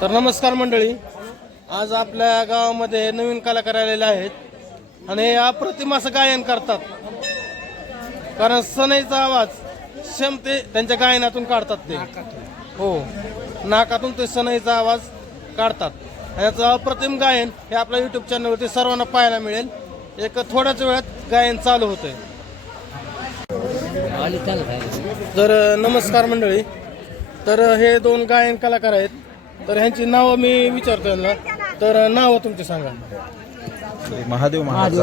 तर नमस्कार मंडळी, आज आपल्या गावामध्ये नवीन कलाकार आलेले आहेत आणि हे अप्रतिम असं गायन करतात. कारण सनईचा आवाज सेम ते त्यांच्या गायनातून काढतात. ते हो, नाकातून ते सनईचा आवाज काढतात. याचं अप्रतिम गायन हे आपल्या यूट्यूब चॅनलवरती सर्वांना पाहायला मिळेल. एक थोड्याच वेळात गायन चालू होतंय. तर नमस्कार मंडळी, तर हे दोन गायन कलाकार आहेत. तर ह्यांची नावं मी विचारतो यांना. तर नावं तुमची सांगा. महादेव महाराज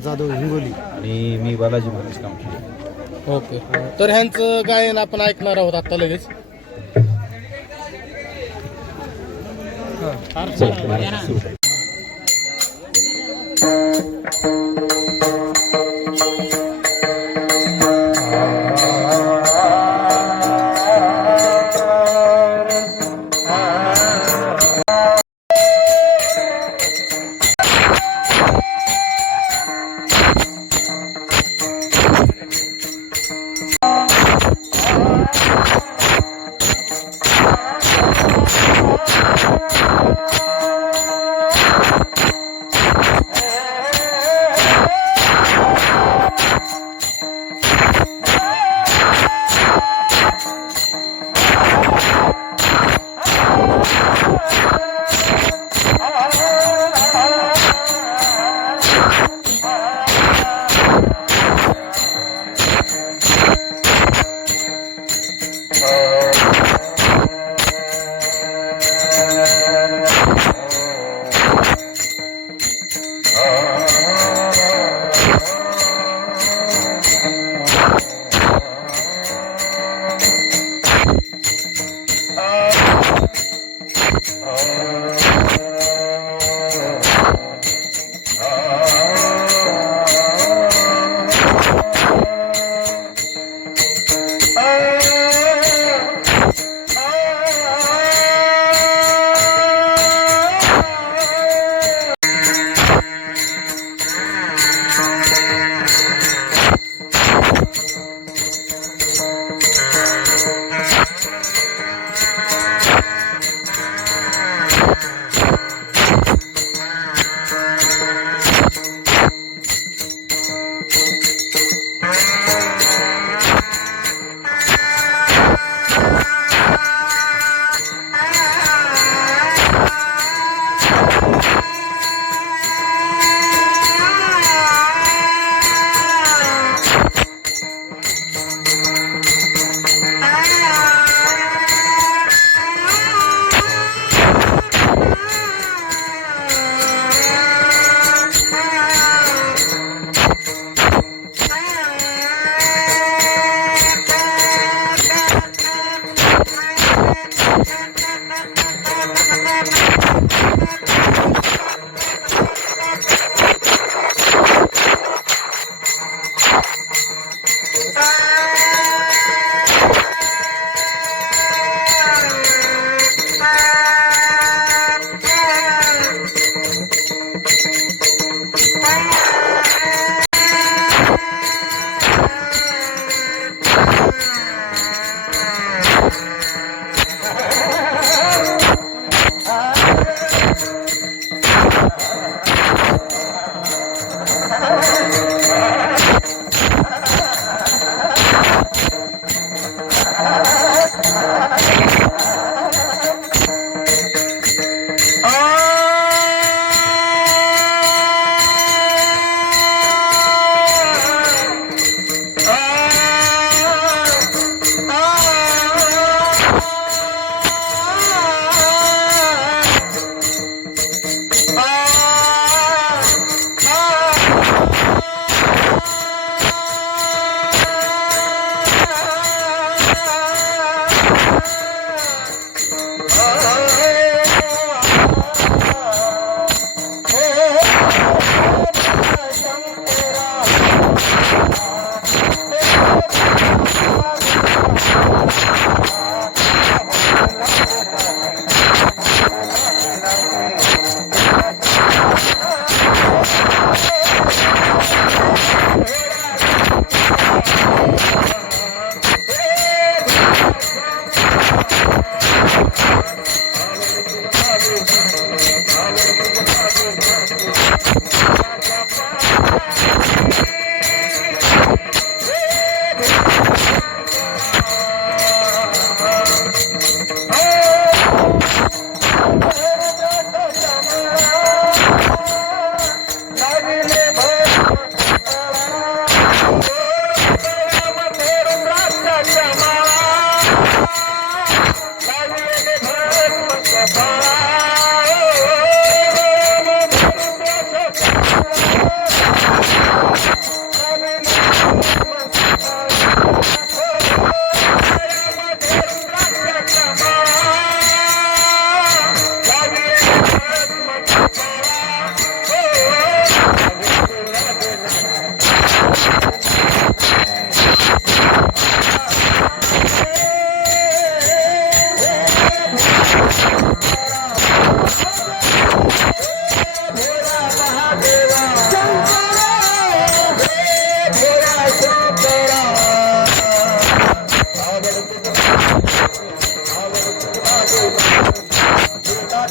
जाधव हिंगोली. आणि मी बालाजी महाराज कामठी. ओके, तर ह्यांचं गायन आपण ऐकणार आहोत आता लगेच.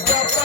गप्पा